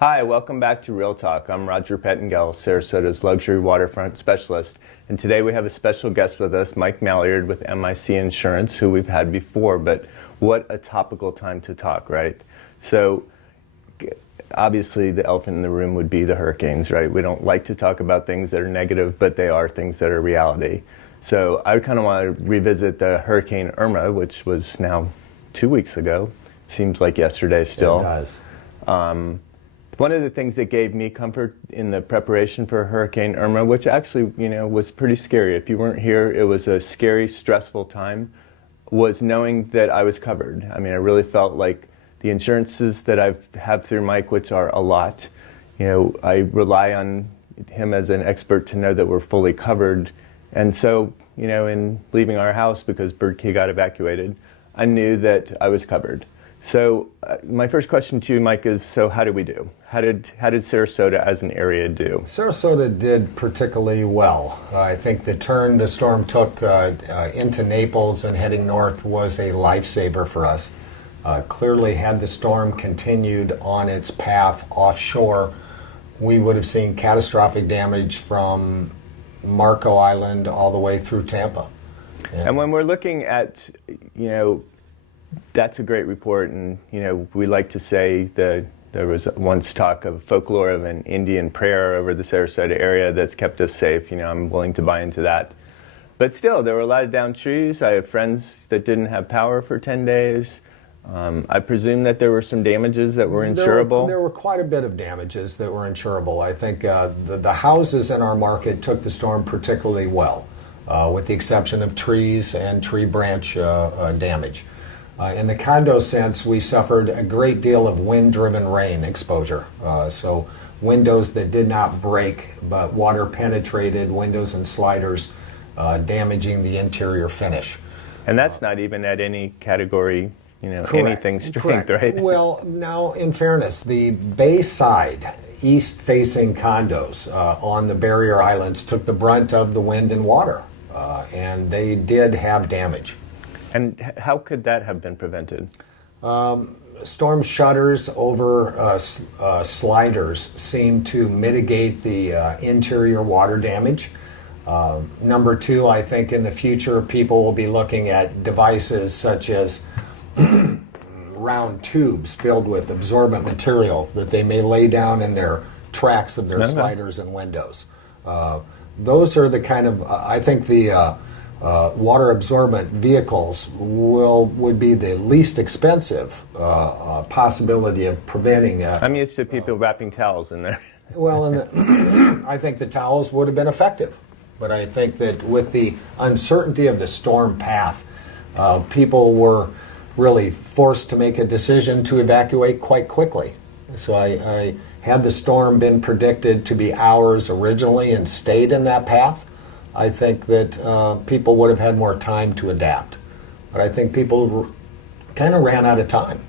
Hi, welcome back to Real Talk. I'm Roger Pettingell, Sarasota's luxury waterfront specialist. And today we have a special guest with us, Mike Mailliard with MIC Insurance, who we've had before, but what a topical time to talk, right? So obviously the elephant in the room would be the hurricanes, right? We don't like to talk about things that are negative, but they are things that are reality. So I kind of want to revisit the Hurricane Irma, which was now 2 weeks ago. Seems like yesterday still. It does. One of the things that gave me comfort in the preparation for Hurricane Irma, which actually, was pretty scary. If you weren't here, it was a scary, stressful time, was knowing that I was covered. I mean, I really felt like the insurances that I have through Mike, which are a lot, I rely on him as an expert to know that we're fully covered. And so, in leaving our house because Bird Key got evacuated, I knew that I was covered. So my first question to you, Mike, is so how did we do? How did Sarasota as an area do? Sarasota did particularly well. I think the turn the storm took into Naples and heading north was a lifesaver for us. Clearly, had the storm continued on its path offshore, we would have seen catastrophic damage from Marco Island all the way through Tampa. And when we're looking at, that's a great report, and we like to say that there was once talk of folklore of an Indian prayer over the Sarasota area that's kept us safe. I'm willing to buy into that. But still, there were a lot of downed trees. I have friends that didn't have power for 10 days. I presume that there were some damages that were insurable. There were quite a bit of damages that were insurable. I think the houses in our market took the storm particularly well, with the exception of trees and tree branch damage. In the condo sense, we suffered a great deal of wind-driven rain exposure. So windows that did not break, but water penetrated windows and sliders, damaging the interior finish. And that's not even at any category, Correct. anything strength, Correct. right? Well, now, in fairness, the Bayside east-facing condos on the barrier islands took the brunt of the wind and water, and they did have damage. And how could that have been prevented? Storm shutters over sliders seem to mitigate the interior water damage. Number two, I think in the future people will be looking at devices such as round tubes filled with absorbent material that they may lay down in their tracks of their sliders and windows. Those are the kind of, I think the water absorbent vehicles would be the least expensive possibility of preventing. I'm used to people wrapping towels in there. Well, I think the towels would have been effective, but I think that with the uncertainty of the storm path, people were really forced to make a decision to evacuate quite quickly. So I had the storm been predicted to be hours originally and stayed in that path, I think that people would have had more time to adapt. But I think people kind of ran out of time.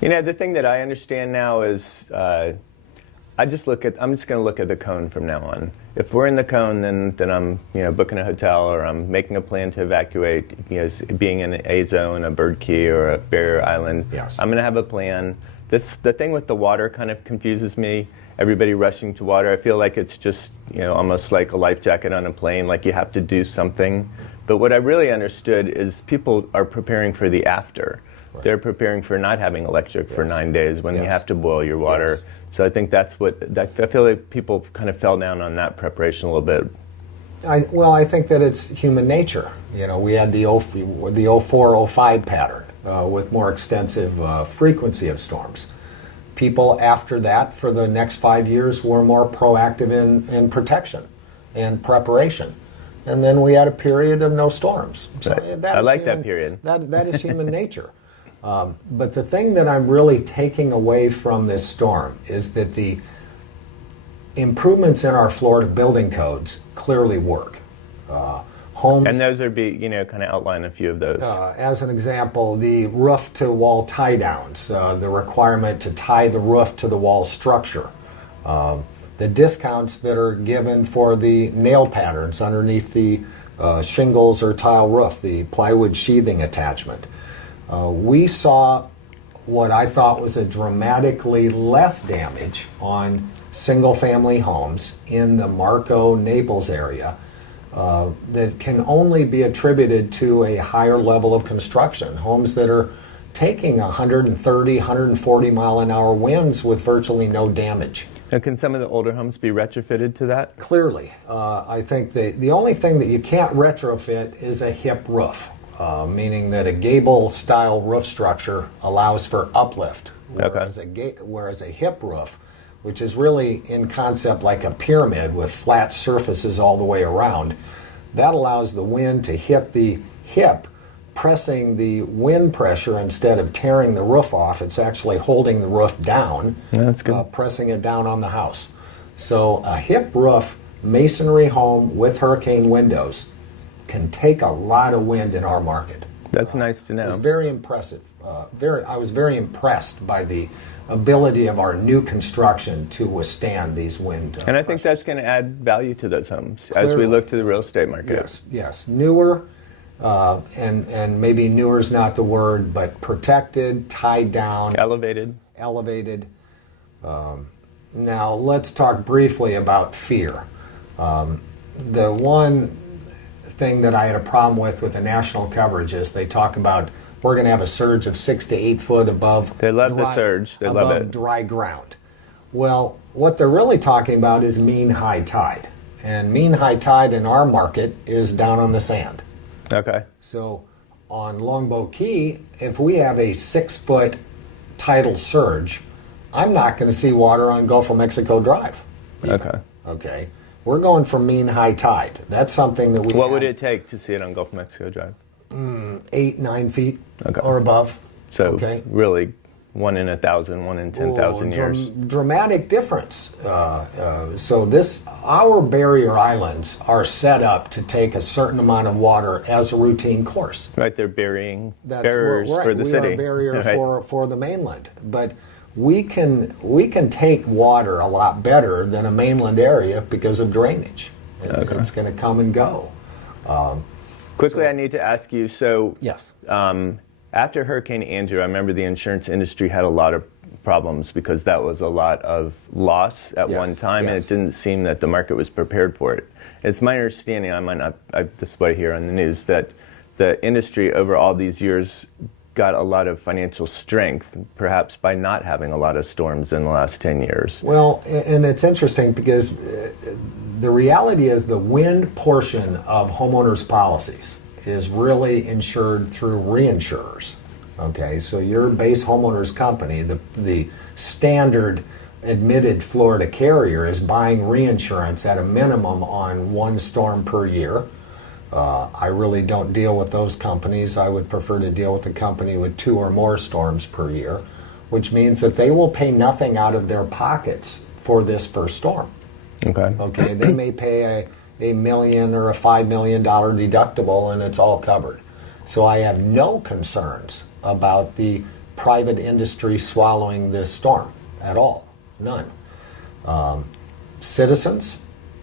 The thing that I understand now is I'm just going to look at the cone from now on. If we're in the cone, then I'm booking a hotel or I'm making a plan to evacuate, being in an A zone, a Bird Key, or a barrier island. Yes. I'm going to have a plan. The thing with the water kind of confuses me. Everybody rushing to water. I feel like it's just, almost like a life jacket on a plane, like you have to do something. But what I really understood is people are preparing for the after. Right. They're preparing for not having electric for 9 days when you have to boil your water. Yes. So I think that's I feel like people kind of fell down on that preparation a little bit. I think that it's human nature. We had the 04-05 pattern with more extensive frequency of storms. People after that, for the next 5 years, were more proactive in protection and preparation. And then we had a period of no storms. So right. I like that period. That is human nature. But the thing that I'm really taking away from this storm is that the improvements in our Florida building codes clearly work. Homes, and those are kind of outline a few of those. As an example, the roof-to-wall tie-downs, the requirement to tie the roof to the wall structure, the discounts that are given for the nail patterns underneath the shingles or tile roof, the plywood sheathing attachment. We saw what I thought was a dramatically less damage on single-family homes in the Marco, Naples area that can only be attributed to a higher level of construction. Homes that are taking 130, 140 mile an hour winds with virtually no damage. Now, can some of the older homes be retrofitted to that? Clearly. I think the only thing that you can't retrofit is a hip roof, meaning that a gable-style roof structure allows for uplift, whereas a hip roof, which is really in concept like a pyramid with flat surfaces all the way around, that allows the wind to hit the hip, pressing the wind pressure instead of tearing the roof off. It's actually holding the roof down, that's good. Pressing it down on the house. So a hip roof masonry home with hurricane windows can take a lot of wind in our market. That's nice to know. It was very impressive. I was very impressed by the ability of our new construction to withstand these wind. And I think that's going to add value to those homes as we look to the real estate market. Yes. Newer, and maybe newer is not the word, but protected, tied down, Elevated. Now let's talk briefly about fear. The one thing that I had a problem with the national coverage is they talk about we're going to have a surge of 6 to 8 foot above. They love the surge. They love it. Dry ground. Well, what they're really talking about is mean high tide, and mean high tide in our market is down on the sand. Okay. So on Longboat Key, if we have a 6 foot tidal surge, I'm not going to see water on Gulf of Mexico Drive. Okay. We're going for mean high tide. That's something that we. What would it take to see it on Gulf of Mexico Drive? 8, 9 feet or above. So really 1 in 1,000, 1 in 10,000 years. Dramatic difference. So our barrier islands are set up to take a certain amount of water as a routine course. Right, they're barriers for the city. We are a barrier for the mainland, but we can take water a lot better than a mainland area because of drainage. It's going to come and go. Quickly, I need to ask you, yes. After Hurricane Andrew, I remember the insurance industry had a lot of problems because that was a lot of loss at one time, and it didn't seem that the market was prepared for it. It's my understanding, this is what I hear on the news, that the industry over all these years got a lot of financial strength, perhaps by not having a lot of storms in the last 10 years. Well, and it's interesting because the reality is the wind portion of homeowners' policies is really insured through reinsurers. Okay, so your base homeowners company, the standard admitted Florida carrier, is buying reinsurance at a minimum on 1 storm per year. I really don't deal with those companies. I would prefer to deal with a company with 2 or more storms per year, which means that they will pay nothing out of their pockets for this first storm. Okay, they may pay a $1 million or a $5 million deductible, and it's all covered. So I have no concerns about the private industry swallowing this storm at all. None. Citizens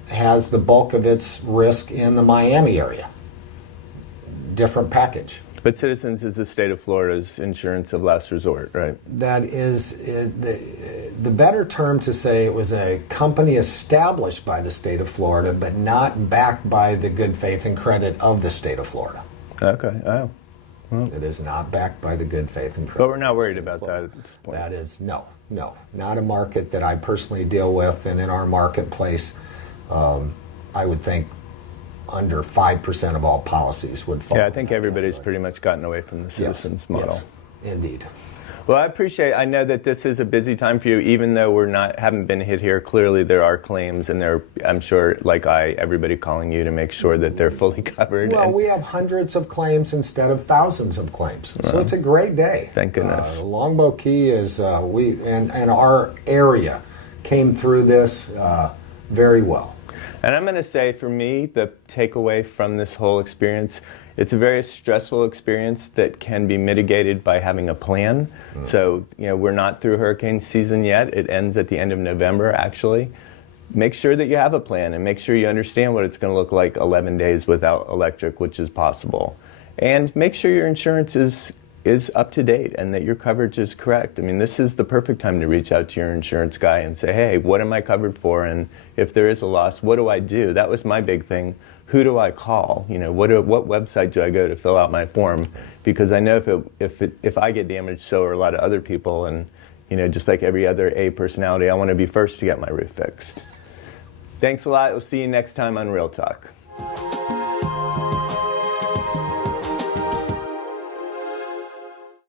has the bulk of its risk in the Miami area. Different package. But Citizens is the state of Florida's insurance of last resort, right? That is the better term to say. It was a company established by the state of Florida, but not backed by the good faith and credit of the state of Florida. Okay. Oh. Well. It is not backed by the good faith and credit. But we're not worried about that at this point. That is, no, not a market that I personally deal with, and in our marketplace, I would think under 5% of all policies would fall. Yeah, I think everybody's pretty much gotten away from the Citizens model. Yes, indeed. Well, I know that this is a busy time for you, even though haven't been hit here. Clearly there are claims, and I'm sure, like everybody calling you to make sure that they're fully covered. Well, we have hundreds of claims instead of thousands of claims. So it's a great day. Thank goodness. Longboat Key is, and our area came through this very well. And I'm going to say, for me, the takeaway from this whole experience, it's a very stressful experience that can be mitigated by having a plan. So, we're not through hurricane season yet. It ends at the end of November, actually. Make sure that you have a plan, and make sure you understand what it's going to look like 11 days without electric, which is possible. And make sure your insurance is is up to date and that your coverage is correct. I mean, this is the perfect time to reach out to your insurance guy and say, hey, what am I covered for? And if there is a loss, what do I do? That was my big thing. Who do I call? You know, what website do I go to fill out my form? Because I know if I get damaged, so are a lot of other people. And, you know, just like every other A personality, I want to be first to get my roof fixed. Thanks a lot. We'll see you next time on Real Talk.